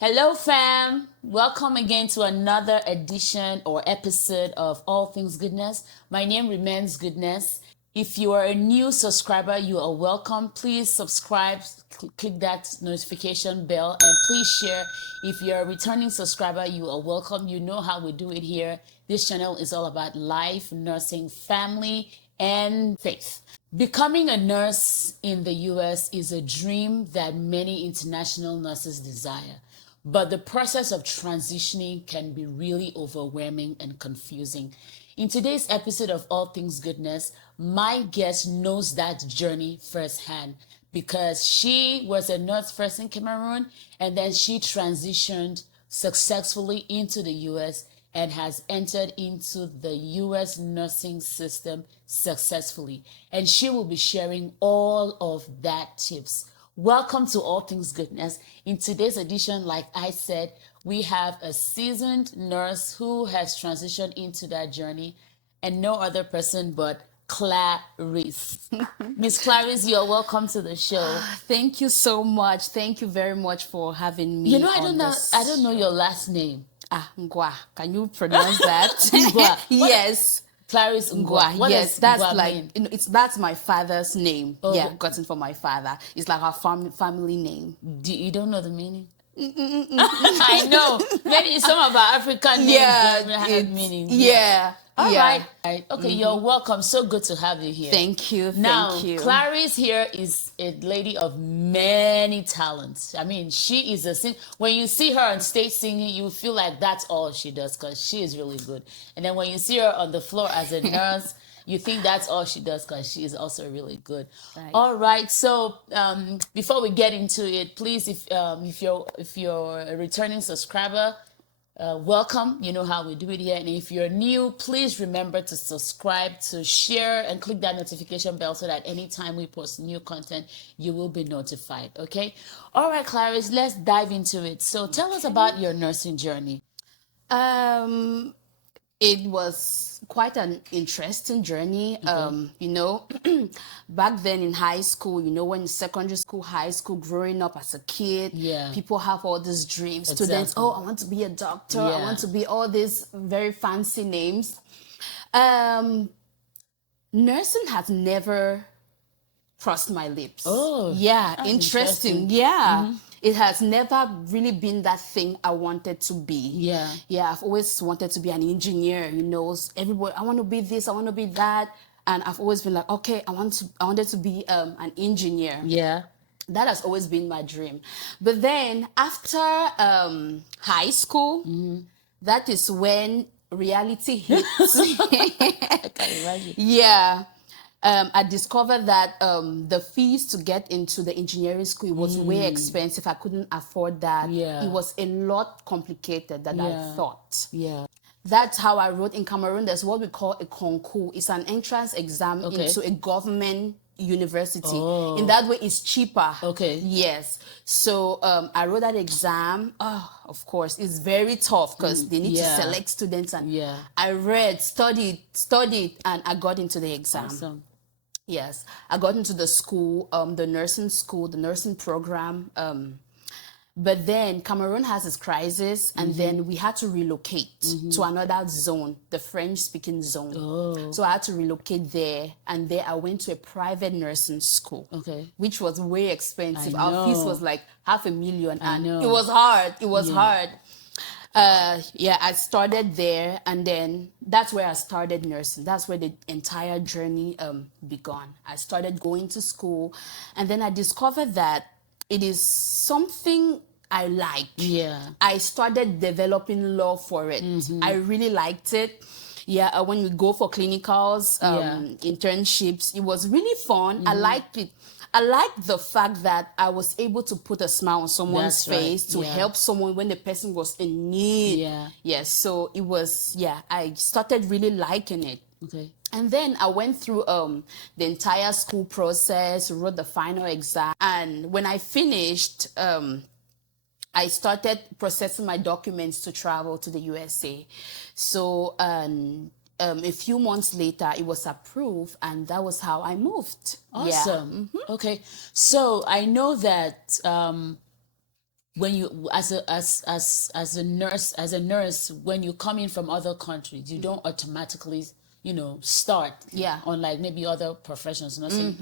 Hello, fam. Welcome again to another edition or episode of All Things Goodness. My name remains Goodness. If you are a new subscriber, you are welcome. Please subscribe, click that notification bell, and please share. If you're a returning subscriber, you are welcome. You know how we do it here. This channel is all about life, nursing, family, and faith. Becoming a nurse in the US is a dream that many international nurses desire. But the process of transitioning can be really overwhelming and confusing. In today's episode of All Things Goodness, my guest knows that journey firsthand because she was a nurse first in Cameroon and then she transitioned successfully into the US and has entered into the US nursing system successfully. And she will be sharing all of that tips. Welcome to All Things Goodness. In today's edition, like I said, we have a seasoned nurse who has transitioned into that journey and no other person but Clarice. Miss Clarice, you're welcome to the show. Thank you so much. Thank you very much for having me on this. I don't know your last name. Ngwa. Can you pronounce that? Ngwa. Yes. Clarice Ngwa. What Yes, does that's Ngwa like mean? that's my father's name. Oh. Yeah, gotten from my father. It's like our family name. You don't know the meaning? I know. Maybe some of our African names don't have meaning. Yeah. All yeah. right. Okay, you're welcome. So good to have you here. Thank you. Now, Thank you. Clarice here is a lady of many talents. I mean, she is when you see her on stage singing, you feel like that's all she does because she is really good. And then when you see her on the floor as a nurse, you think that's all she does because she is also really good. Right. All right. So before we get into it, please, if you're a returning subscriber, welcome. You know how we do it here. And if you're new, please remember to subscribe, to share, and click that notification bell so that anytime we post new content, you will be notified. Okay? All right, Clarice, let's dive into it. So tell us about your nursing journey. It was quite an interesting journey. Back then in high school, when secondary school, high school, growing up as a kid, people have all these dreams. Exactly. Students, I want to be a doctor. I want to be all these very fancy names. Nursing has never crossed my lips. Oh, yeah, that's interesting. Yeah. It has never really been that thing I wanted to be. Yeah, I've always wanted to be an engineer, everybody, I want to be this, I want to be that. And I've always been like, okay, I wanted to be an engineer. Yeah. That has always been my dream. But then after high school, that is when reality hits. I can imagine. Yeah. I discovered that the fees to get into the engineering school was way expensive. I couldn't afford that. Yeah. It was a lot complicated than I thought. Yeah. That's how I wrote in Cameroon. There's what we call a concours. It's an entrance exam into a government university. In that way, it's cheaper. Okay. Yes. So I wrote that exam. Oh, of course, it's very tough because they need to select students. And I read, studied, and I got into the exam. Awesome. Yes, I got into the school, the nursing program. But then Cameroon has this crisis, and then we had to relocate to another zone, the French-speaking zone. Oh. So I had to relocate there, and there I went to a private nursing school, which was way expensive. Our fees was like $500,000, and it was hard. It was hard. I started there, and then that's where I started nursing. That's where the entire journey began. I started going to school, and then I discovered that it is something I like. Yeah. I started developing love for it. I really liked it. Yeah, when we go for clinicals, internships, it was really fun. I liked it. I liked the fact that I was able to put a smile on someone's face to help someone when the person was in need. Yeah. Yes, so it was, I started really liking it. Okay. And then I went through the entire school process, wrote the final exam. And when I finished, I started processing my documents to travel to the USA. So a few months later, it was approved, and that was how I moved. Awesome. Okay. So I know that when you as a nurse, when you come in from other countries, you don't automatically start on like maybe other professions, nursing.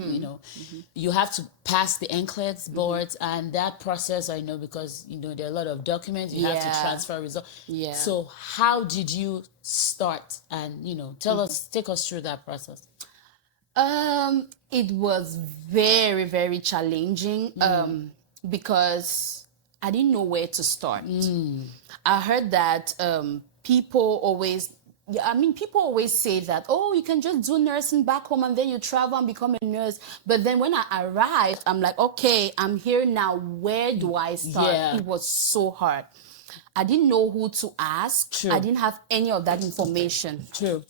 You have to pass the NCLEX boards, and that process, I know, because there are a lot of documents you have to transfer results. So how did you start? And take us through that process. It was very, very challenging because I didn't know where to start. I heard that people always say that, oh, you can just do nursing back home and then you travel and become a nurse. But then when I arrived, I'm like, okay, I'm here now. Where do I start? It was so hard. I didn't know who to ask. True. I didn't have any of that information. True.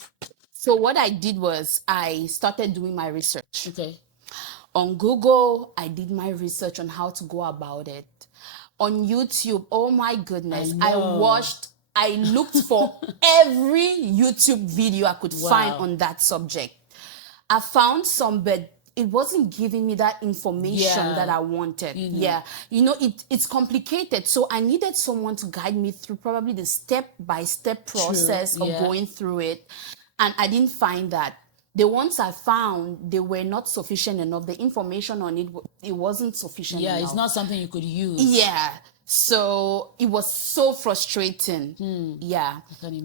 So what I did was I started doing my research. Okay. On Google, I did my research on how to go about it. On YouTube, oh my goodness, I looked for every YouTube video I could find on that subject. I found some, but it wasn't giving me that information that I wanted. It's complicated. So I needed someone to guide me through probably the step-by-step process of going through it. And I didn't find that. The ones I found, they were not sufficient enough. The information on it wasn't sufficient enough. Yeah, it's not something you could use. Yeah. So it was so frustrating. Yeah.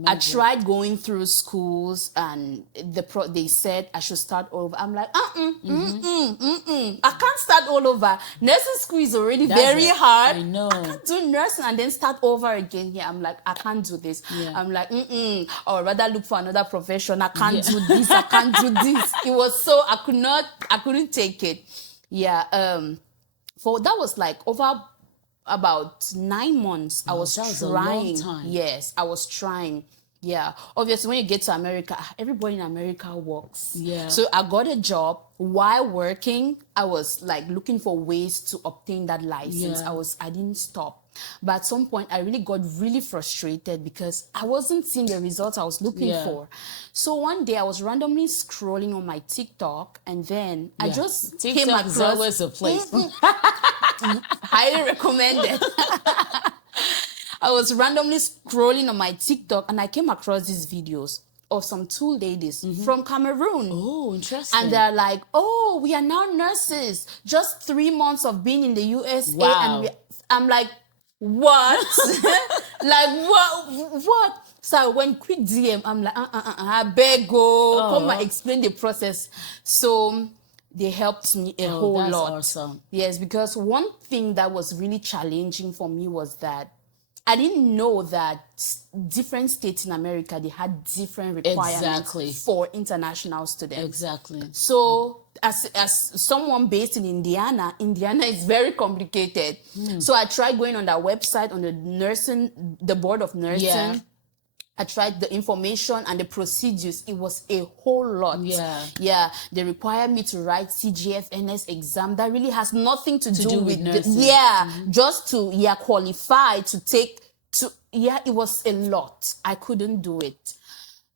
I tried going through schools and they said I should start over. I'm like, I can't start all over. Nursing school is already very hard. I know. I can't do nursing and then start over again. Yeah, I'm like, I can't do this. I'm like, or rather look for another profession. I can't do this. I can't do this. It was so, I couldn't take it. Yeah. That was like over about 9 months. I was trying. A long time. Yes, I was trying. Yeah. Obviously, when you get to America, everybody in America works. Yeah. So I got a job. While working, I was like looking for ways to obtain that license. I didn't stop. But at some point, I really got really frustrated because I wasn't seeing the results I was looking for. So one day, I was randomly scrolling on my TikTok, and then I just came across... is always a place. Highly recommended. I was randomly scrolling on my TikTok and I came across these videos of some 2 ladies from Cameroon. Oh, interesting. And they're like, oh, we are now nurses. Just 3 months of being in the USA. Wow. And I'm like, what? Like, what? So I went quick DM. I'm like, I beg go. Come and explain the process. So they helped me a whole lot. Awesome. Yes, because one thing that was really challenging for me was that I didn't know that different states in America, they had different requirements for international students. Exactly. So as someone based in Indiana is very complicated. So I tried going on that website, on the board of nursing. Yeah. I tried the information and the procedures. It was a whole lot. Yeah. They required me to write CGFNS exam. That really has nothing to do with nursing. Just to qualify to take it was a lot. I couldn't do it.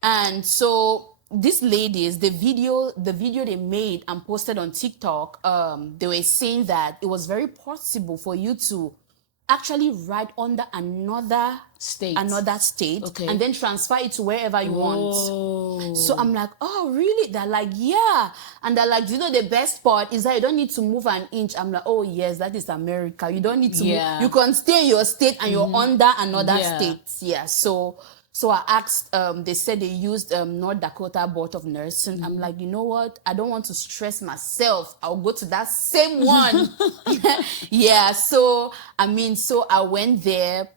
And so these ladies, the video they made and posted on TikTok, they were saying that it was very possible for you to actually write under another state, and then transfer it to wherever you want. So I'm like, oh, really? They're like, yeah. And they're like, the best part is that you don't need to move an inch. I'm like, oh, yes, that is America. You don't need to move. You can stay in your state and you're under another state. Yeah. So I asked, they said they used North Dakota Board of Nursing. I'm like, you know what? I don't want to stress myself. I'll go to that same one. Yeah, so I went there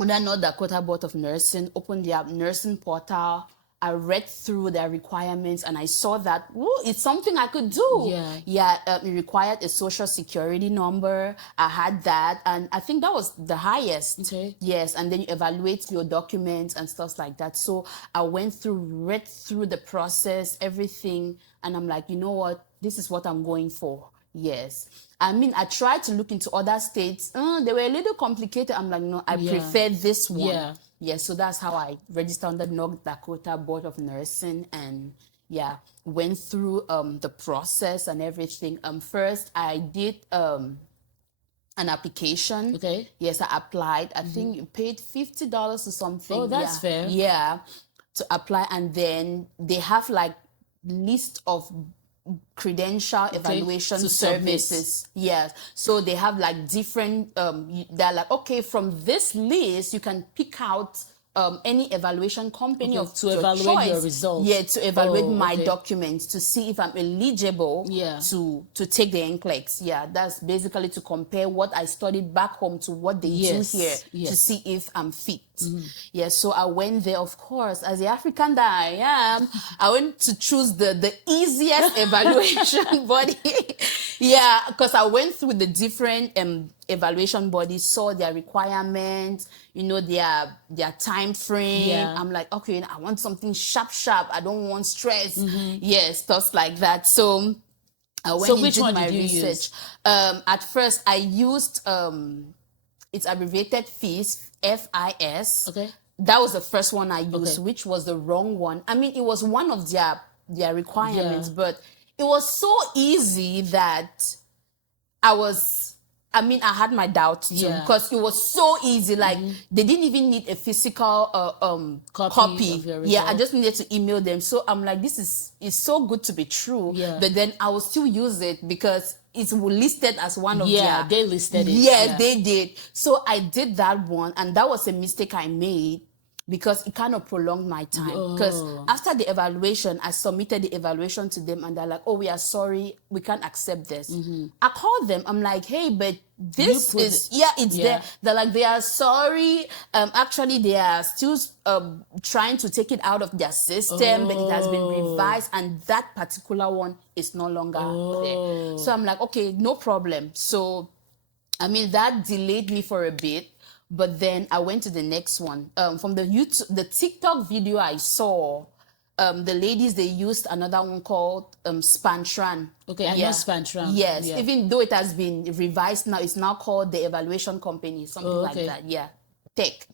under North Dakota Board of Nursing, opened their nursing portal. I read through their requirements and I saw that, it's something I could do. It required a social security number. I had that. And I think that was the highest. Okay. Yes. And then you evaluate your documents and stuff like that. So I read through the process, everything. And I'm like, you know what? This is what I'm going for. Yes. I tried to look into other states. They were a little complicated. I'm like, no, I prefer this one. Yeah, so that's how I registered on the North Dakota Board of Nursing and went through the process and everything. First, I did an application. Okay. Yes, I applied. I think you paid $50 or something. Oh, that's fair. Yeah, to apply, and then they have like list of credential evaluation services. Yes, so they have like different. They're like, okay, from this list you can pick out any evaluation company of to your evaluate choice. your results. Yeah, to evaluate my documents to see if I'm eligible to take the NCLEX. Yeah, that's basically to compare what I studied back home to what they do here to see if I'm fit. Yeah, so I went there, of course, as the African that I am, I went to choose the easiest evaluation body. Yeah, because I went through the different evaluation bodies, saw their requirements, you know, their time frame. Yeah. I'm like, okay, I want something sharp. I don't want stress. Yes, stuff like that. So I went and did my research. At first, I used it's abbreviated FIS, FIS. Okay. That was the first one I used, which was the wrong one. I mean, it was one of their requirements, but it was so easy that I had my doubts too, because it was so easy. Like they didn't even need a physical copy. Of your result. Yeah, I just needed to email them. So I'm like, this is so good to be true. Yeah. But then I will still use it because it's listed as one of their. Yeah, they listed it. Yeah, they did. So I did that one, and that was a mistake I made, because it kind of prolonged my time. Because after the evaluation, I submitted the evaluation to them, and they're like, oh, we are sorry, we can't accept this. I called them, I'm like, hey, but this is, it's there. They're like, they are sorry. Actually, they are still trying to take it out of their system, but it has been revised, and that particular one is no longer there. So I'm like, okay, no problem. So, I mean, that delayed me for a bit. But then I went to the next one. From the TikTok video I saw, the ladies, they used another one called Spantran. Okay, I know Spantran. Yes, even though it has been revised now, it's now called the Evaluation Company, something like that. Yeah, Tech.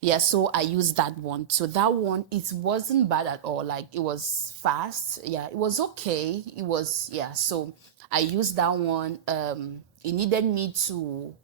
Yeah, so I used that one. So that one, it wasn't bad at all. Like, it was fast. Yeah, it was okay. It was, so I used that one. It needed me to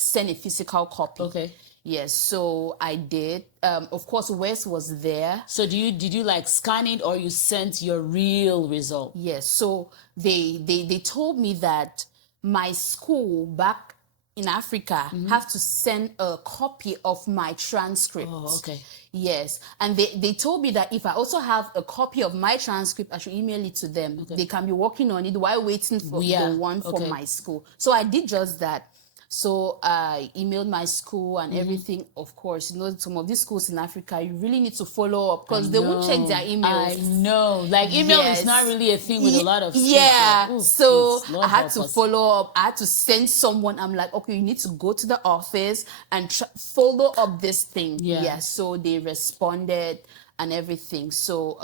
send a physical copy. Okay. Yes, so I did. Of course, Wes was there. So did you like scan it, or you sent your real result? Yes. So they told me that my school back in Africa have to send a copy of my transcript. Oh, okay. Yes. And they told me that if I also have a copy of my transcript, I should email it to them. Okay. They can be working on it while waiting for the one from my school. So I did just that. So I emailed my school and everything. Of course, you know, some of these schools in Africa, you really need to follow up, because they won't check their emails. I know. Like, email is not really a thing with a lot of schools. Yeah. Ooh, so I had to follow up. I had to send someone. I'm like, okay, you need to go to the office and follow up this thing. Yeah. So they responded and everything. So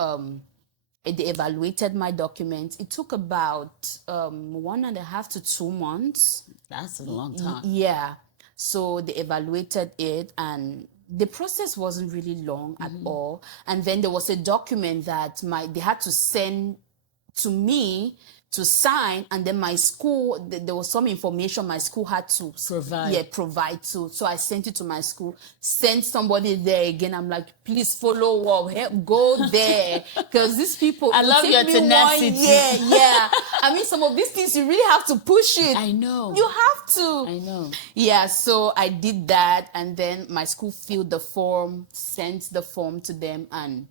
they evaluated my documents. It took about 1.5 to 2 months. That's a long time. Yeah. So they evaluated it, and the process wasn't really long at all. And then there was a document that they had to send to me to sign, and then my school, there was some information my school had to provide to. So I sent it to my school, sent somebody there again. I'm like, please follow up, go there, because these people. I love your tenacity. Yeah. I mean, some of these things you really have to push it. I know. You have to. I know. Yeah. So I did that, and then my school filled the form, sent the form to them, and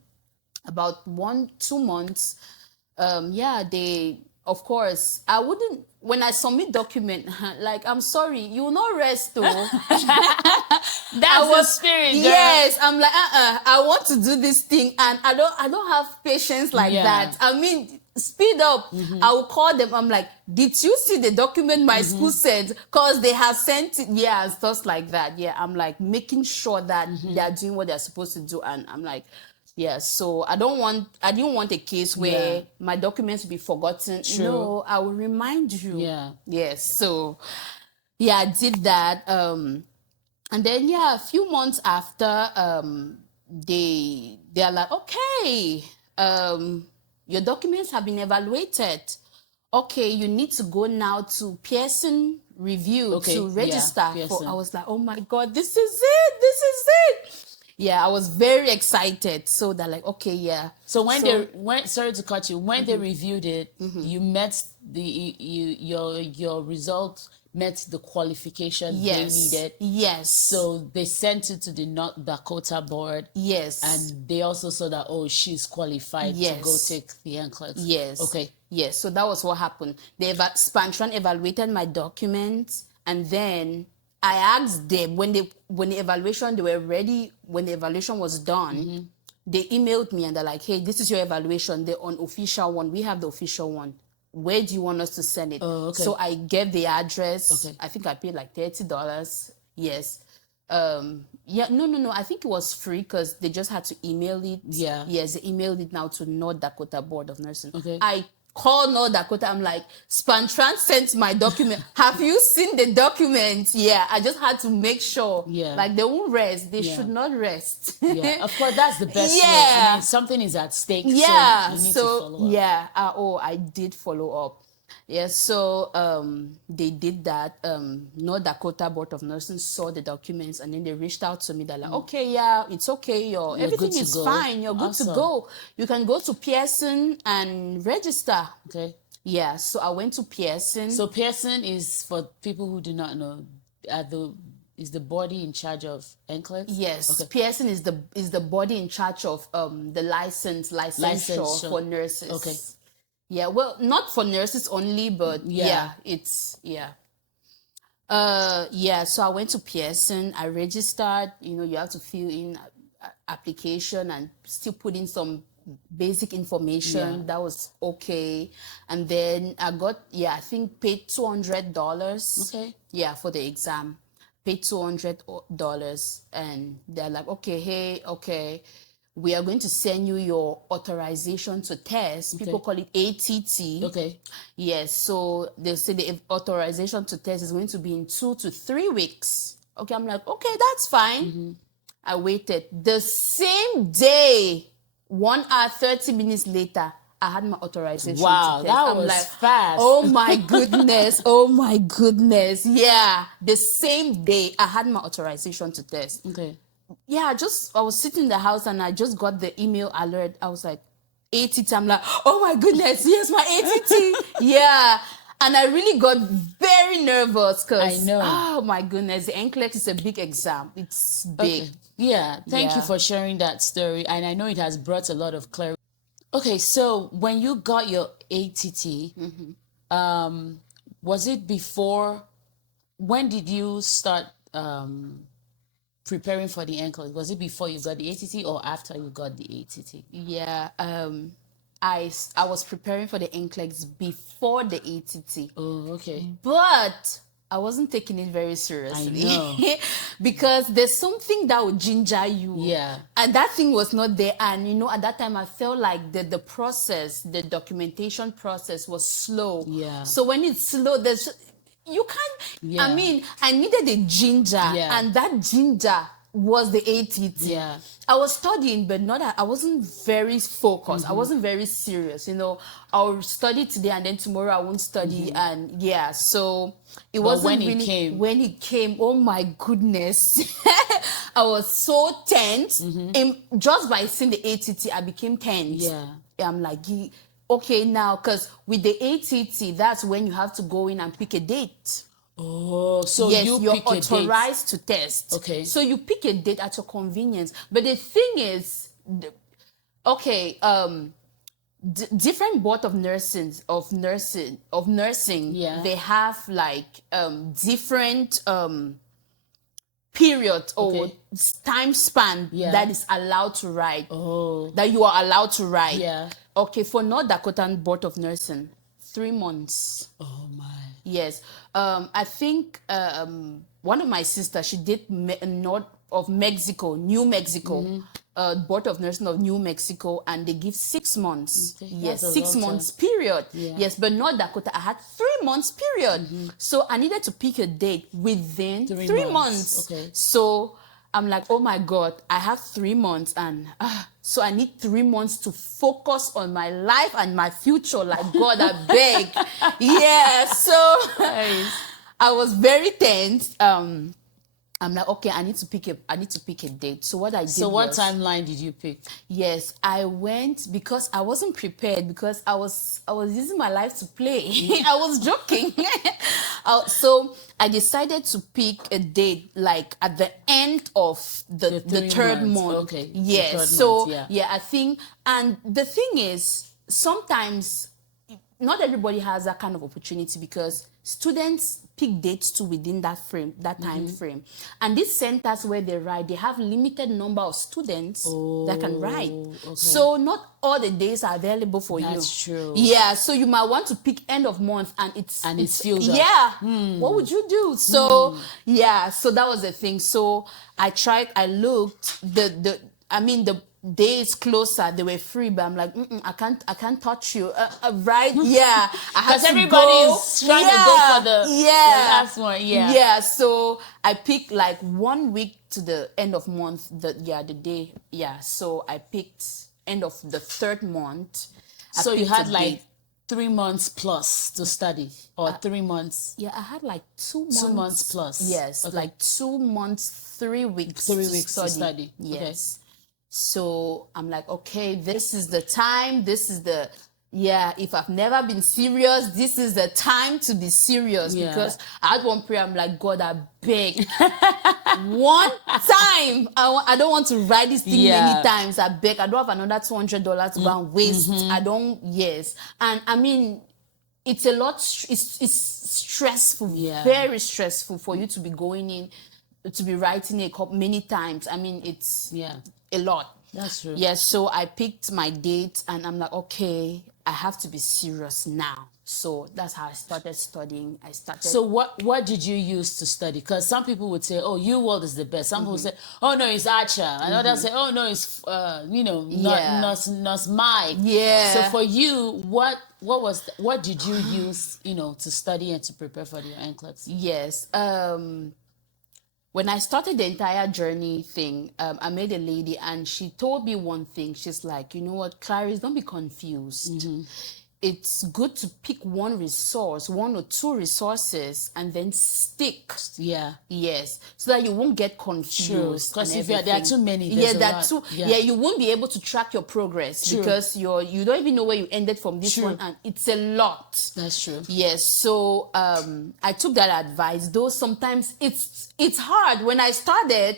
about 1-2 months, they. Of course, I wouldn't, when I submit document, like, I'm sorry, you will not rest though. That's the spirit, girl. Yes, I'm like, I want to do this thing, and I don't have patience like that. I mean, speed up. I will call them. I'm like, did you see the document my school sent? Because they have sent it, and stuff like that. Yeah, I'm like making sure that they are doing what they're supposed to do, and I'm like, so I didn't want a case where my documents will be forgotten. True. No, I will remind you. Yeah. Yes. So, I did that. And then, a few months after, they're like, okay, your documents have been evaluated. Okay, you need to go now to Pearson review Okay, to register yeah, for. Pearson. I was like, oh my God, this is it. This is it. Yeah, I was very excited. So they're like, okay, yeah. So sorry to cut you. When they reviewed it, you met your result met the qualification they needed. Yes. So they sent it to the North Dakota board. Yes. And they also saw that, oh, she's qualified to go take the NCLEX. Yes. Okay. Yes. So that was what happened. Spantran evaluated my documents, and then I asked them when the evaluation, they were ready, when the evaluation was done, they emailed me and they're like, hey, this is your evaluation, the unofficial one. We have the official one. Where do you want us to send it? Oh, okay. So I gave the address. Okay. I think I paid like $30. Yes. Yeah, no. I think it was free because they just had to email it. Yeah. Yes, they emailed it now to North Dakota Board of Nursing. Okay. I called North Dakota. I'm like, Spantran sent my document. Have you seen the document? Yeah, I just had to make sure. Yeah. Like they won't rest. They should not rest. Yeah, of course, that's the best way. Yeah. I mean, something is at stake. Yeah. So you need to follow up. Yeah. I did follow up. Yes, so they did that. North Dakota Board of Nursing saw the documents, and then they reached out to me. They're like, okay, yeah, it's okay. Everything is fine. You're good to go. You can go to Pearson and register. Okay. Yeah, so I went to Pearson. So Pearson is, for people who do not know, is the body in charge of NCLEX? Yes, okay. Pearson is the body in charge of the licensure for nurses. Okay. Yeah, well, not for nurses only, but it's. So I went to Pearson. I registered. You have to fill in application and still put in some basic information. Yeah. That was okay. And then I got, I think paid $200. Okay. Yeah, for the exam. Paid $200. And they're like, okay, we are going to send you your authorization to test. People call it ATT. Okay. Yes, so they say the authorization to test is going to be in 2 to 3 weeks. Okay, I'm like, okay, that's fine. I waited. The same day, 1 hour, 30 minutes later, I had my authorization to test. That was fast. Oh my goodness. Oh my goodness. Yeah, the same day, I had my authorization to test. Okay. Yeah, I was sitting in the house and I just got the email alert. I was like, ATT. I'm like, oh my goodness, yes, my ATT. Yeah. And I really got very nervous because, oh my goodness, the NCLEX is a big exam. It's big. Okay. Yeah, thank you for sharing that story. And I know it has brought a lot of clarity. Okay, so when you got your ATT, was it before, when did you start preparing for the NCLEX? Was it before you got the ATT or after you got the ATT? Yeah, I was preparing for the NCLEX before the ATT. Oh, okay. But I wasn't taking it very seriously. I know. Because there's something that would ginger you. Yeah. And that thing was not there. And, at that time, I felt like the process, the documentation process was slow. Yeah. So when it's slow, you can't, I mean, I needed a ginger. Yeah. And that ginger was the ATT. Yeah. I was studying, but I wasn't very focused. I wasn't very serious. I'll study today and then tomorrow I won't study. And so it wasn't really, when it came, oh my goodness. I was so tense. Just by seeing the ATT, I became tense. Yeah. I'm like, okay, now, because with the ATT, that's when you have to go in and pick a date. Oh, so yes, you're authorized to test. Okay. So you pick a date at your convenience. But the thing is, different board of nursing, they have like different period or time span that is allowed to write. Oh. That you are allowed to write. Yeah. Okay, for North Dakota Board of Nursing, 3 months. Oh my. Yes. I think one of my sisters, she did North of Mexico, New Mexico, Board of Nursing of New Mexico, and they give 6 months. Okay. Yes, 6 months period. Yeah. Yes, but North Dakota, I had 3 months period. So I needed to pick a date within 3 months. Okay. So I'm like, oh my God, I have 3 months, and so I need 3 months to focus on my life and my future. Like, God, I beg. Yeah, so nice. I was very tense. I'm like, okay, I need to pick a date. So what I did was... So what timeline did you pick? Yes, I went because I wasn't prepared, because I was using my life to play. I was joking. So I decided to pick a date like at the end of the third month. Okay. Yes. So yeah, I think, and the thing is, sometimes not everybody has that kind of opportunity, because students pick dates too within that time frame. And these centers where they write, they have limited number of students that can write. Okay. So not all the days are available for you. That's true. Yeah, so you might want to pick end of month and it's filled up. Yeah. What would you do? So yeah, so that was the thing. So I tried, I looked, the days closer, they were free, but I'm like, I can't touch you, right? Yeah, because everybody's trying to go for the last one. Yeah. So I picked like 1 week to the end of month. The day. Yeah. So I picked end of the third month. So you had like 3 months plus to study, or 3 months? Yeah, I had like 2 months. 2 months plus. Yes, okay. Like 2 months, 3 weeks. 3 weeks to study. Yes. Okay. So I'm like, okay, this is the time. This is the, if I've never been serious, this is the time to be serious. Yeah. Because I had one prayer, I'm like, God, I beg. One time. I don't want to write this thing many times. I beg. I don't have another $200 to go and waste. I don't, And I mean, it's a lot, it's stressful, very stressful for you to be going in, to be writing a copy many times. I mean, it's a lot. That's true. Yeah, so I picked my date and I'm like, okay, I have to be serious now. So that's how I started studying. So what did you use to study? Because some people would say, oh, UWorld is the best. Some people say, oh no, it's Archer. And others say, oh no, it's not Mike. Yeah. So for you, what did you use, to study and to prepare for your NCLEX? Yes. When I started the entire journey thing, I met a lady and she told me one thing. She's like, you know what, Clarice, don't be confused. It's good to pick one resource, 1 or 2 resources, and then stick. Yeah. Yes. So that you won't get confused. Because if there are too many, you won't be able to track your progress. True. Because you don't even know where you ended from this one, and it's a lot. That's true. Yes. So I took that advice, though sometimes it's hard. When I started,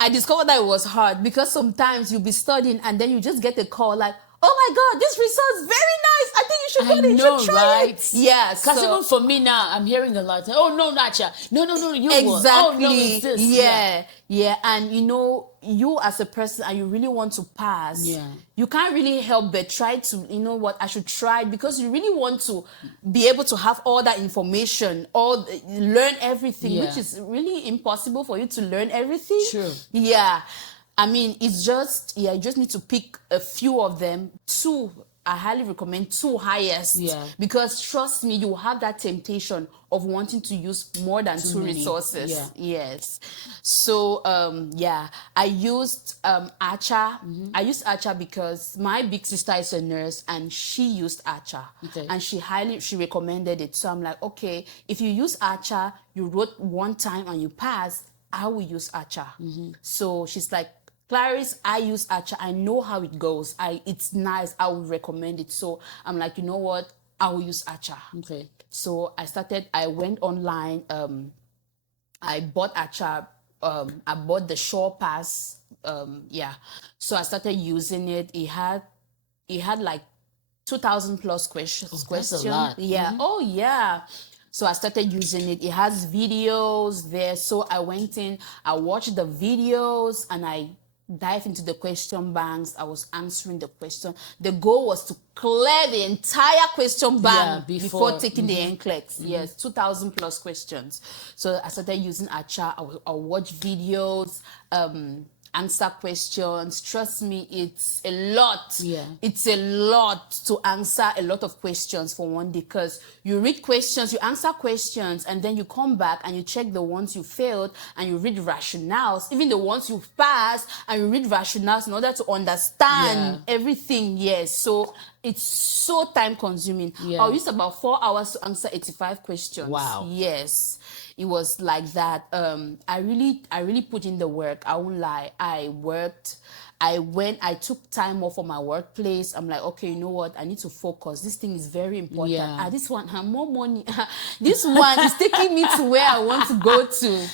I discovered that it was hard, because sometimes you'll be studying and then you just get a call like, oh my God, this resource is very nice. I think you should go and you should try it. Yes. Because even for me now, I'm hearing a lot. Oh, no, Nacha. No, you exactly. Oh, no, it's this. Yeah. And you as a person, and you really want to pass, you can't really help but try to, I should try it, because you really want to be able to have all that information, learn everything, which is really impossible for you to learn everything. True. Yeah. I mean, it's just, you just need to pick a few of them. 2, I highly recommend 2 highest. Yeah. Because trust me, you will have that temptation of wanting to use more than 2 resources. Yeah. Yes. So, I used Archer. I used Archer because my big sister is a nurse and she used Archer. Okay. And she recommended it. So I'm like, okay, if you use Archer, you wrote one time and you passed, I will use Archer. So she's like, Clarice, I use Archer. I know how it goes. It's nice. I would recommend it. So I'm like, you know what? I will use Archer. Okay. So I went online. I bought Archer. I bought the Shore Pass. So I started using it. It had like 2,000 plus questions. That's a lot. Yeah. Oh, yeah. So I started using it. It has videos there. So I went in, I watched the videos, and I dive into the question banks. I was answering the question. The goal was to clear the entire question bank before taking the NCLEX. Yes, 2,000 plus questions. So I started using Archer. I'll watch videos, answer questions. Trust me, it's a lot. Yeah. It's a lot to answer a lot of questions for one day, because you read questions, you answer questions, and then you come back and you check the ones you failed and you read rationales, even the ones you passed, and you read rationales in order to understand everything. Yes. So it's so time consuming. I used about 4 hours to answer 85 questions. Wow. Yes, it was like that. I really put in the work. I won't lie. I worked. I took time off from my workplace. I'm like, okay, you know what? I need to focus. This thing is very important. This one has more money. This one is taking me to where I want to go to.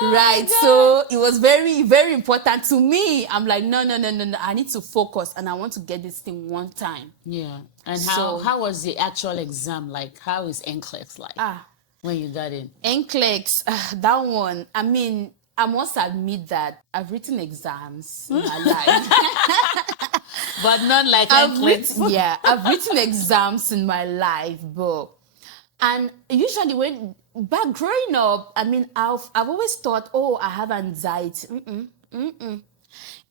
Right. So it was very, very important to me. I'm like, no. I need to focus and I want to get this thing one time. Yeah. And how was the actual exam like? How is NCLEX like when you got in? NCLEX, that one, I mean, I must admit that I've written exams in my life. But not like NCLEX. I've written exams in my life, and usually back growing up, I mean, I've always thought, oh, I have anxiety.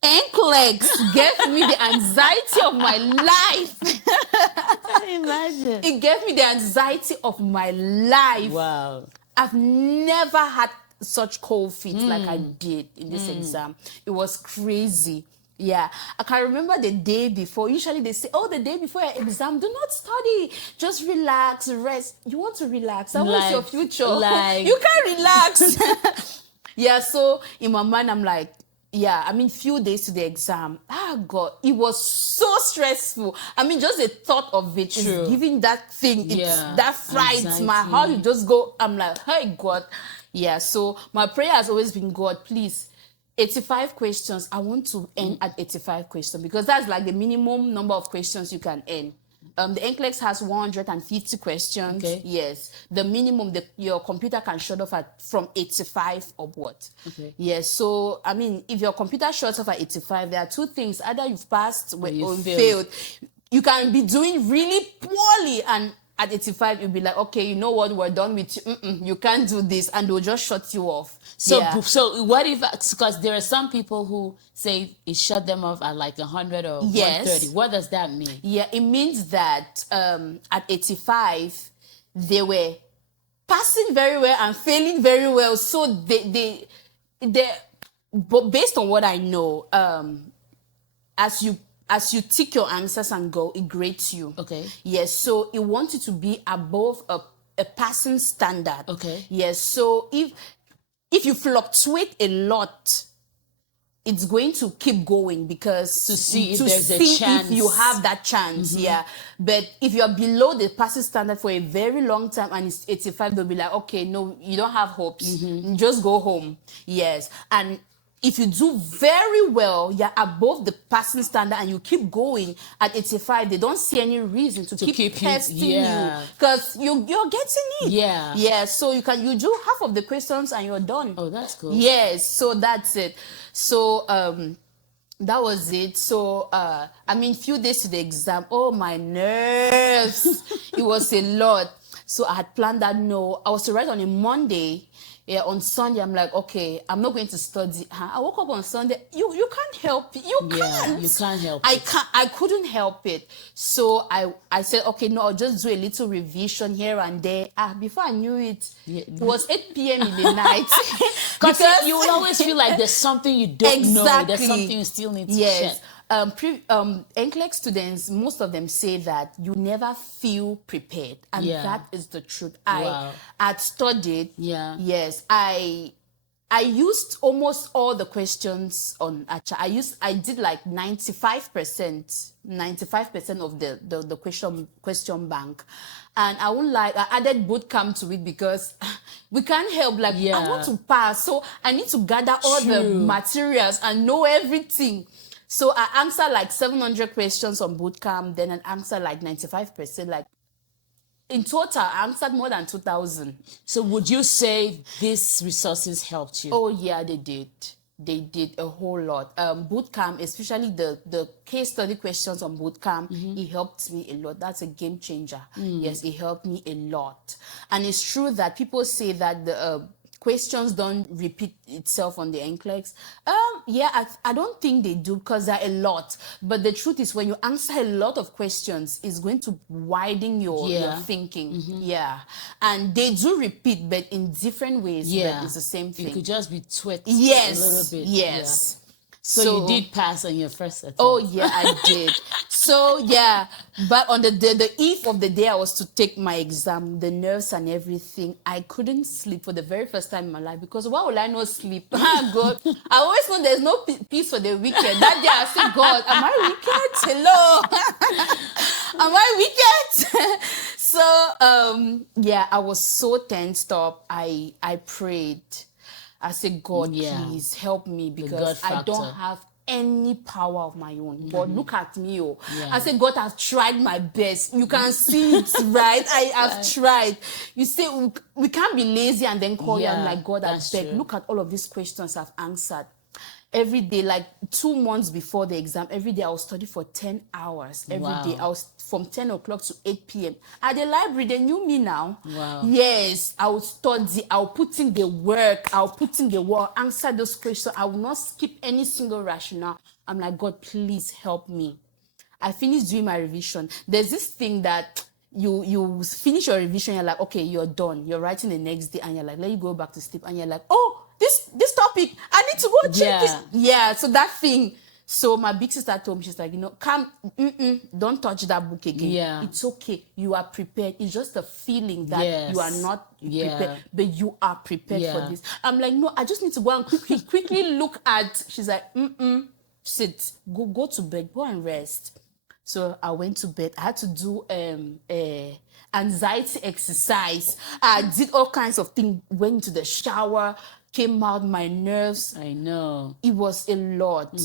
NCLEX gave me the anxiety of my life. I can imagine. It gave me the anxiety of my life. Wow. I've never had such cold feet like I did in this exam. It was crazy. Yeah, I can remember the day before. Usually they say, oh, the day before your exam, do not study. Just relax, rest. You want to relax. That was your future. You can't relax. Yeah, so in my mind, I'm like, I mean, few days to the exam. God, it was so stressful. I mean, just the thought of it is giving that thing, that fright, my heart, you just go, I'm like, hey, God. Yeah, so my prayer has always been, God, please, 85 questions. I want to end at 85 questions because that's like the minimum number of questions you can end. The NCLEX has 150 questions. Okay. Yes. The minimum your computer can shut off from 85 upwards. Okay. Yes. So, I mean, if your computer shuts off at 85, there are two things. Either you've passed or you failed. You can be doing really poorly and at 85, you'll be like, okay, you know what, we're done with you. You can't do this, and they'll just shut you off. So what if, because there are some people who say it shut them off at like 100 or 130. What does that mean? Yeah, it means that at 85, they were passing very well and failing very well. So they but based on what I know, as you tick your answers and go, it grades you. Okay. Yes. So it wants you to be above a passing standard. Okay. Yes. So if you fluctuate a lot, it's going to keep going because to see if there's a chance. If you have that chance. Yeah. But if you're below the passing standard for a very long time and it's 85, they'll be like, okay, no, you don't have hopes. Just go home. Yes. And if you do very well, you're above the passing standard and you keep going at 85, they don't see any reason to keep testing you because you're getting it. Yeah. Yeah. So you do half of the questions and you're done. Oh, that's cool. Yes. So that's it. So that was it. So I mean, few days to the exam. Oh, my nerves. It was a lot. So I had planned that. No, I was to write on a Monday. Yeah, on Sunday, I'm like, okay, I'm not going to study. I woke up on Sunday. You can't help it. You can't. You can't help it. I couldn't help it. So I said, okay, no, I'll just do a little revision here and there. Before I knew it, it was 8 p.m. in the night. Because you will always feel like there's something you don't know. There's something you still need to check. NCLEX students, most of them say that you never feel prepared, and that is the truth. I had studied. Yeah. Yes, I used almost all the questions on Acha. I did like 95% of the question bank. And I won't lie, I added boot camp to it because we can't help. Like, I want to pass, so I need to gather all the materials and know everything. So I answered like 700 questions on bootcamp, then I answered like 95%. Like in total, I answered more than 2,000. So would you say these resources helped you? Oh yeah, they did. They did a whole lot. Bootcamp, especially the case study questions on bootcamp, it helped me a lot. That's a game changer. Yes, it helped me a lot. And it's true that people say that the questions don't repeat itself on the NCLEX. I don't think they do because there are a lot. But the truth is, when you answer a lot of questions, it's going to widen your thinking. Yeah. And they do repeat, but in different ways. Yeah. But it's the same thing. You could just be tweaked a little bit. Yes. So you did pass on your first attempt. Oh, yeah, I did. So yeah, but on the eve of the day I was to take my exam, the nerves and everything, I couldn't sleep for the very first time in my life, because why would I not sleep? God, I always know there's no peace for the wicked. That day I said, God, am I wicked? Hello, am I wicked? So yeah, I was so tensed up. I prayed. I said, God, please help me, because I don't have any power of my own. God, look at me. Oh. I said, God, I've tried my best. You can see it, right? I have tried. You say we can't be lazy and then call you. I'm like, God, I beg. Look at all of these questions I've answered. Every day, like 2 months before the exam, every day I was studying for 10 hours. Every day I was from 10 o'clock to 8 p.m. At the library, they knew me now. Yes, I would study. I'll put in the work. I'll put in the work, answer those questions. I will not skip any single rationale. I'm like, God, please help me. I finished doing my revision. There's this thing that you finish your revision, you're like, okay, you're done. You're writing the next day, and you're like, let you go back to sleep. And you're like, oh, this topic, I need to go check this. Yeah, so that thing. So my big sister told me, she's like, come, don't touch that book again. Yeah. It's okay. You are prepared. It's just a feeling that you are not prepared, but you are prepared for this. I'm like, no, I just need to go and quickly look at. She's like, sit, go to bed, go and rest. So I went to bed. I had to do anxiety exercise. I did all kinds of things. Went into the shower, came out, my nerves. I know. It was a lot.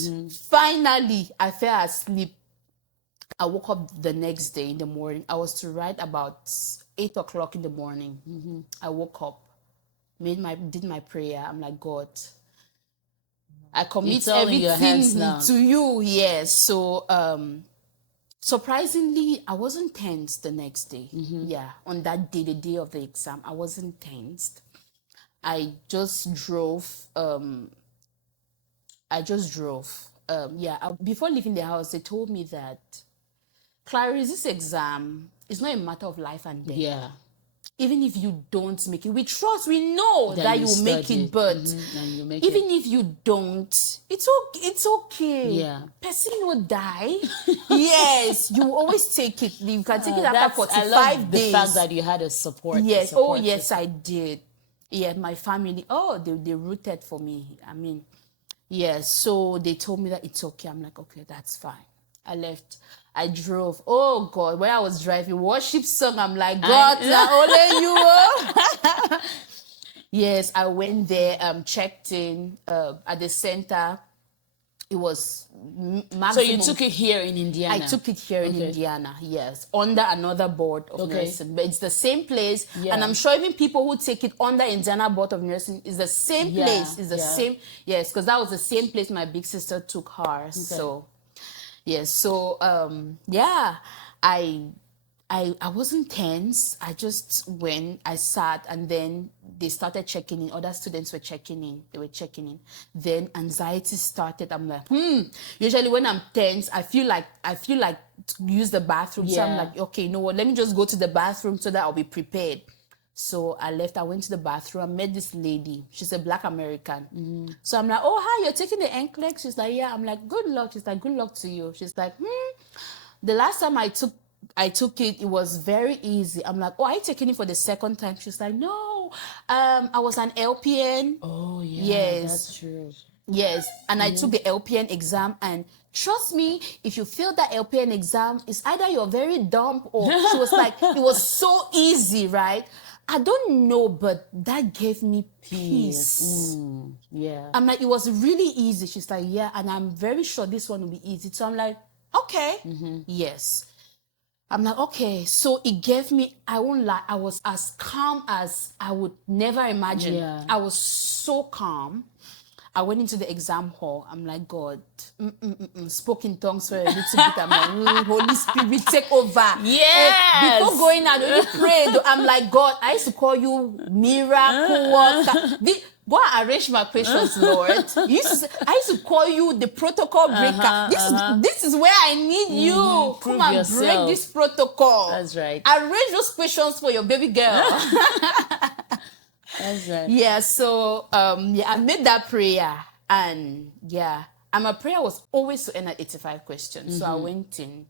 Finally, I fell asleep. I woke up the next day in the morning. I was to write about 8 o'clock in the morning. I woke up, did my prayer. I'm like, God, I commit everything to you. Yes. So surprisingly, I wasn't tense the next day. Yeah, on that day, the day of the exam, I wasn't tensed. I just drove. Before leaving the house, they told me that, Clarice, this exam is not a matter of life and death. Yeah. Even if you don't make it, we trust, we know that you will make it, but even if you don't, it's okay. Yeah. Person will die. Yes, you always take it. You can take it after 45 days. The fact that you had a support. Yes, yes, I did. Yeah, my family, they rooted for me. I mean, yes, so they told me that it's okay. I'm like, okay, that's fine. I left. I drove. Oh God, when I was driving, worship song, I'm like, God, only you. Yes, I went there, checked in at the center. It was maximum. So you took it here in Indiana? I took it here in Indiana, yes, under another board of nursing. But it's the same place, and I'm sure even people who take it under Indiana Board of Nursing is the same place. It's the same, yes, because that was the same place my big sister took hers. So, yes, so I wasn't tense. I just went, I sat, and then they started checking in. Other students were checking in. They were checking in. Then anxiety started. I'm like, Usually when I'm tense, I feel like to use the bathroom. So I'm like, okay, you know what? Let me just go to the bathroom so that I'll be prepared. So I left. I went to the bathroom. I met this lady. She's a Black American. So I'm like, oh, hi, you're taking the NCLEX? She's like, yeah. I'm like, good luck. She's like, good luck to you. She's like, the last time I took it, it was very easy. I'm like, oh, are you taking it for the second time? She's like, no, I was an LPN. Oh, yeah, yes, that's true. Yes, and I took the LPN exam, and trust me, if you fail that LPN exam, it's either you're very dumb or she was like, it was so easy, right? I don't know, but that gave me peace. Yeah. I'm like, it was really easy. She's like, yeah, and I'm very sure this one will be easy. So I'm like, okay, yes. I'm like, okay. So it gave me, I won't lie, I was as calm as I would never imagine. Yeah. I was so calm. I went into the exam hall. I'm like, God, spoke in tongues for a little bit. I'm like, Holy Spirit, take over. Yes. Before going out, I prayed. I'm like, God, I used to call you miracle worker. Go and arrange my questions, Lord. I used to call you the protocol breaker. This is where I need you. Prove Come and yourself. break this protocol. That's right. Arrange those questions for your baby girl. That's right. Yeah, so I made that prayer, and and my prayer was always to end at 85 questions. So I went in.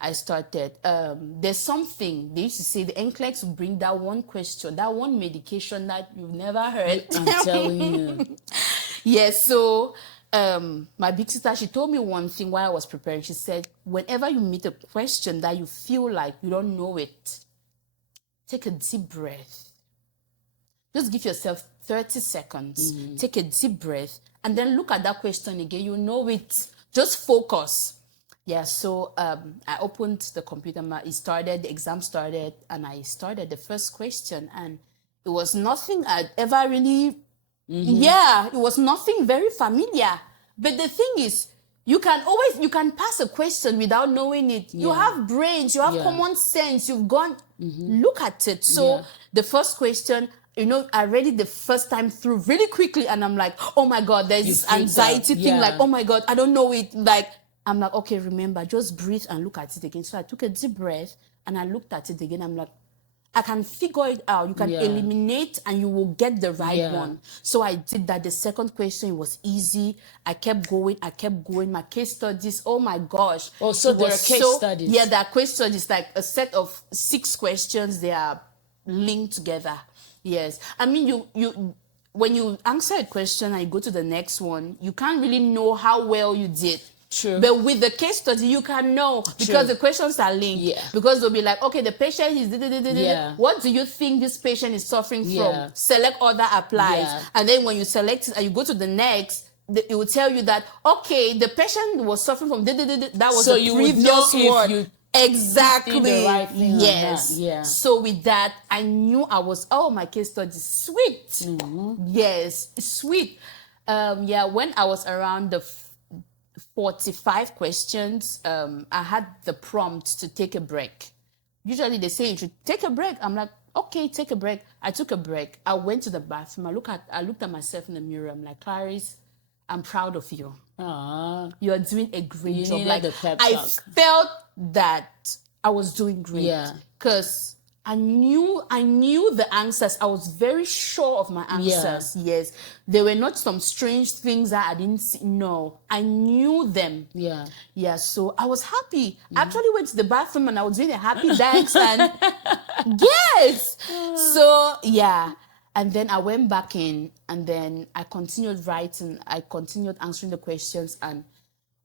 I started. There's something they used to say, the NCLEX will bring that one question, that one medication that you've never heard. I'm telling you. Yes, so my big sister, she told me one thing while I was preparing. She said, whenever you meet a question that you feel like you don't know it, take a deep breath. Just give yourself 30 seconds. Take a deep breath and then look at that question again. You know it. Just focus. Yeah, so I opened the computer. The exam started, and I started the first question. And it was nothing I'd ever really, it was nothing very familiar. But the thing is, you can pass a question without knowing it. You have brains, you have common sense, you've gone, look at it. So the first question, I read it the first time through really quickly, and I'm like, oh my God, there's this anxiety thing, like, oh my God, I don't know it. Like, I'm like, okay, remember, just breathe and look at it again. So I took a deep breath and I looked at it again. I'm like, I can figure it out. You can eliminate and you will get the right one. So I did that. The second question was easy. I kept going. My case studies, oh my gosh. Oh, so there are case studies. Yeah, there are case studies, like a set of 6 questions. They are linked together. Yes. I mean, you when you answer a question and you go to the next one, you can't really know how well you did. True. But with the case study, you can know because the questions are linked. Yeah. Because they'll be like, okay, the patient is what do you think this patient is suffering from? Select other applies. Yeah. And then when you select it and you go to the next, it will tell you that, okay, the patient was suffering from that was so the previous one. Exactly. The right thing. Yes. Yeah. So with that, I knew my case study is sweet. Yes, sweet. When I was around the 45 questions, I had the prompt to take a break. Usually they say you should take a break. I'm like, okay, take a break. I took a break. I went to the bathroom. I looked at myself in the mirror. I'm like, Clarice, I'm proud of you. Aww. You're doing a great job. Like I felt that I was doing great. Yeah. Because I knew the answers. I was very sure of my answers. Yeah. Yes. There were not some strange things that I didn't see. No. I knew them. Yeah. Yeah. So I was happy. I actually went to the bathroom and I was doing a happy dance and yes. So yeah. And then I went back in and then I continued writing. I continued answering the questions, and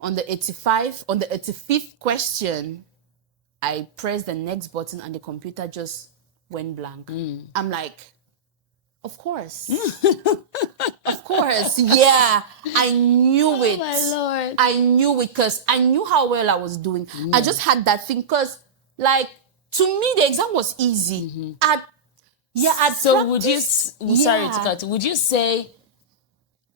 on the 85th question, I pressed the next button and the computer just went blank. I'm like, of course. Of course. Yeah. I knew it. Oh my Lord. I knew it because I knew how well I was doing. I just had that thing because, like, to me, the exam was easy. So would you, sorry to cut, would you say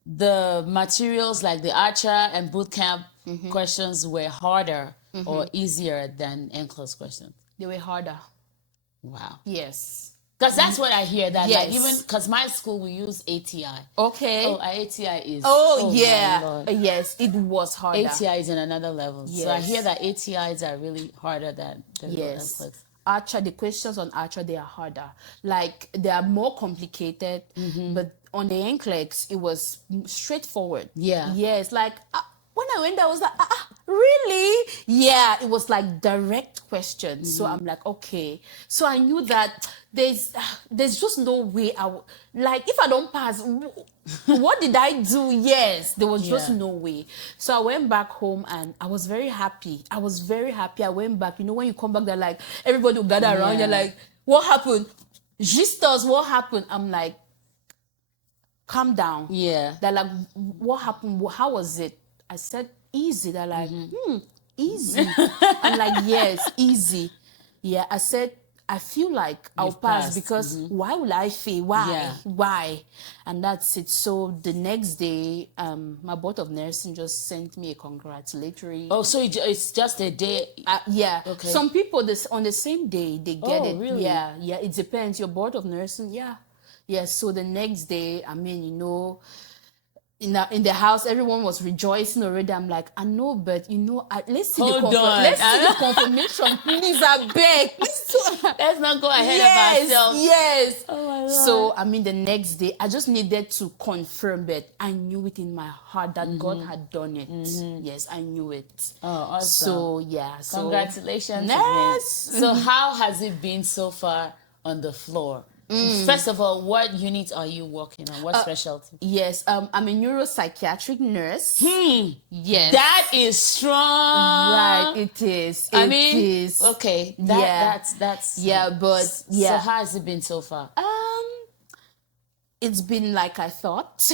the materials like the Archer and bootcamp questions were harder or easier than NCLEX questions? They were harder. Wow. Yes. Because that's what I hear, that like even, because my school, we use ATI. Okay. Oh, ATI is. Yes, it was harder. ATI is in another level. Yes. So I hear that ATIs are really harder than NCLEX. Archer, the questions on Archer, they are harder. Like, they are more complicated, but on the NCLEX, it was straightforward. Yeah. Yes, like, when I went there, I was like, really? Yeah, it was like direct questions. So I'm like, okay. So I knew that there's just no way like, if I don't pass, what did I do? Yes, there was just no way. So I went back home and I was very happy. I went back. You know, when you come back, they're like, everybody will gather around. You're like, what happened? Justus, what happened? I'm like, calm down. Yeah. They're like, what happened? How was it? I said, easy. They're like, easy. I'm like, yes, easy. Yeah, I said, I feel like I'll pass because why will I fail? Why? Yeah. Why? And that's it. So the next day, my board of nursing just sent me a congratulatory. Oh, so it's just a day? Yeah. Okay. Some people, on the same day, they get it. Really? Yeah. It depends. Your board of nursing, yeah. So the next day, I mean, in the house, everyone was rejoicing already. I'm like, I know, but let's see Hold on. let's see the confirmation, please. I beg. Let's not go ahead of ourselves. Yes. Oh my Lord. So the next day, I just needed to confirm it. I knew it in my heart that God had done it. Yes, I knew it. Oh, awesome. So yeah. Congratulations. Yes. Again. So how has it been so far on the floor? First of all, what unit are you working on? What specialty? Yes, I'm a neuropsychiatric nurse. Yes. That is strong. Right, it is. It is. Okay. That's yeah, but yeah. So how has it been so far? It's been like I thought.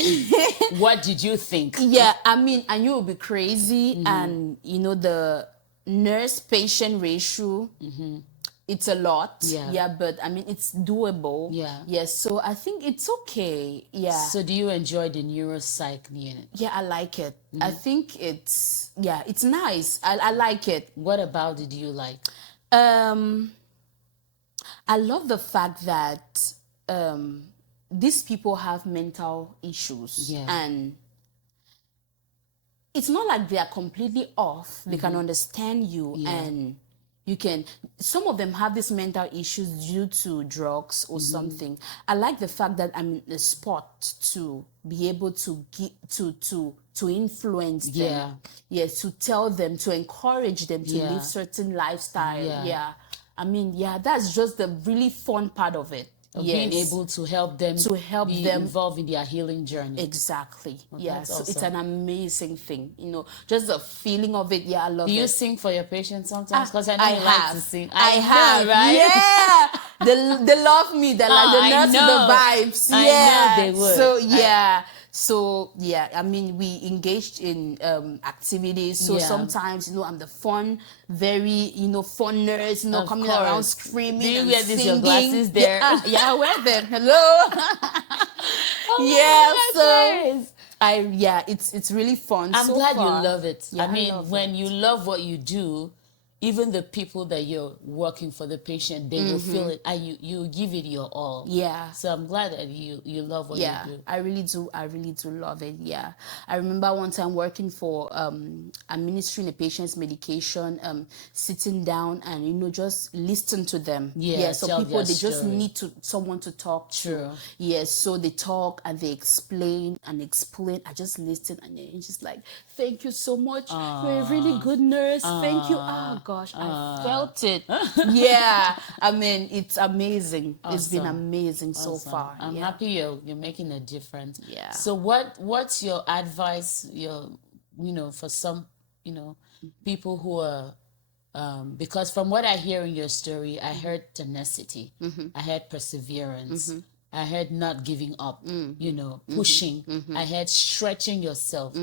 What did you think? Yeah, I knew it would be crazy, and the nurse-patient ratio. It's a lot, but it's doable. Yes, so I think it's okay. Yeah. So do you enjoy the neuropsych unit? Yeah, I like it. I think it's nice. I like it. What about it do you like? I love the fact that these people have mental issues, and it's not like they are completely off. They can understand you, and some of them have these mental issues due to drugs or something. I like the fact that I'm in a spot to be able to to influence them. Yes, to tell them, to encourage them to live certain lifestyle. That's just the really fun part of it. Being able to help them be involved in their healing journey. Exactly. Well, so awesome. It's an amazing thing. Just the feeling of it. I love it. Do you sing for your patients sometimes? Because I know you like to sing. I have, right? Yeah. They love me. They're like the nurse with the vibes. I know they would. So we engaged in activities. So sometimes, I'm the fun, very, fun nurse, coming around screaming. Do you wear your glasses there? Yeah, I wear them. Hello. It's really fun. I'm glad you love it. When you love what you do, even the people that you're working for, the patient, they will feel it, and you give it your all. Yeah. So I'm glad that you love what you do. I really do love it. Yeah. I remember one time working for administering a patient's medication, sitting down and just listen to them. So people, they just need someone to talk to. Yes. So they talk and they explain. I just listen, and it's just like, thank you so much. You're a really good nurse. Thank you. Oh gosh, I felt it. It's amazing. Awesome. It's been amazing so far. I'm happy you're making a difference. Yeah. So what's your advice? For some people who are because from what I hear in your story, I heard tenacity, I heard perseverance. I heard not giving up, pushing. I heard stretching yourself.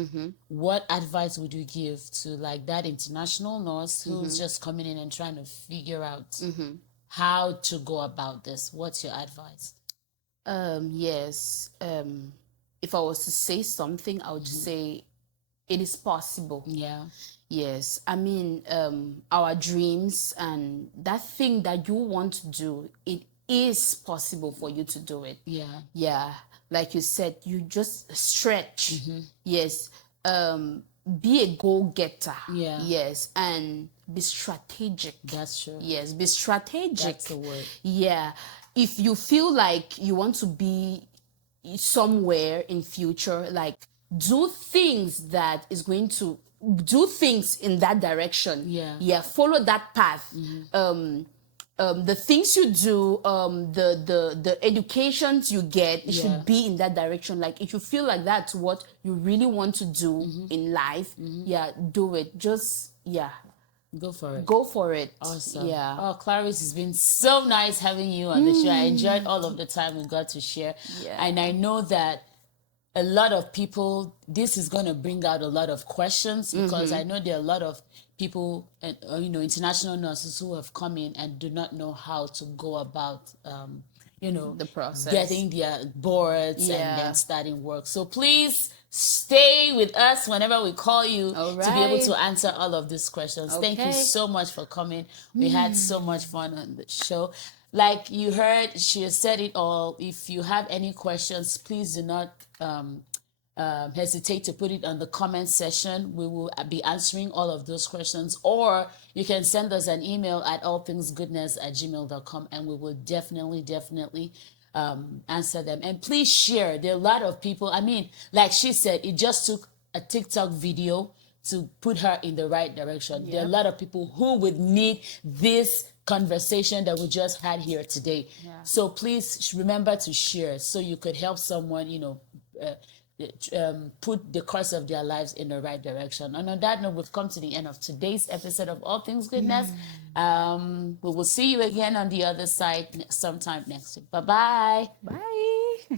What advice would you give to that international nurse who's just coming in and trying to figure out how to go about this? What's your advice? Yes. If I was to say something, I would say it is possible. Yeah. Yes. Our dreams and that thing that you want to do, it is possible for you to do it. Yeah. Like you said, you just stretch. Yes. Be a go-getter. Yes. And be strategic. That's true. Yes. Be strategic. That's the word. Yeah. If you feel like you want to be somewhere in future, do things that is going to do things in that direction. Follow that path. The things you do, the educations you get, it should be in that direction. If you feel like that's what you really want to do in life, do it. Just go for it. Go for it. Awesome. Yeah. Oh, Clarice, it's been so nice having you on the show. I enjoyed all of the time we got to share. And I know that a lot of people, this is going to bring out a lot of questions because I know there are a lot of people, and international nurses who have come in and do not know how to go about, the process, getting their boards and then starting work. So please stay with us whenever we call you to be able to answer all of these questions. Thank you so much for coming. We had so much fun on the show. Like you heard, she has said it all. If you have any questions, please do not hesitate to put it on the comment section. We will be answering all of those questions, or you can send us an email at allthingsgoodness@gmail.com, and we will definitely answer them. And please share. There are a lot of people, I mean, like she said, it just took a TikTok video to put her in the right direction. There are a lot of people who would need this conversation that we just had here today. So please remember to share so you could help someone, put the course of their lives in the right direction. And on that note, we've come to the end of today's episode of All Things Goodness. We will see you again on the other side sometime next week. Bye-bye. Bye.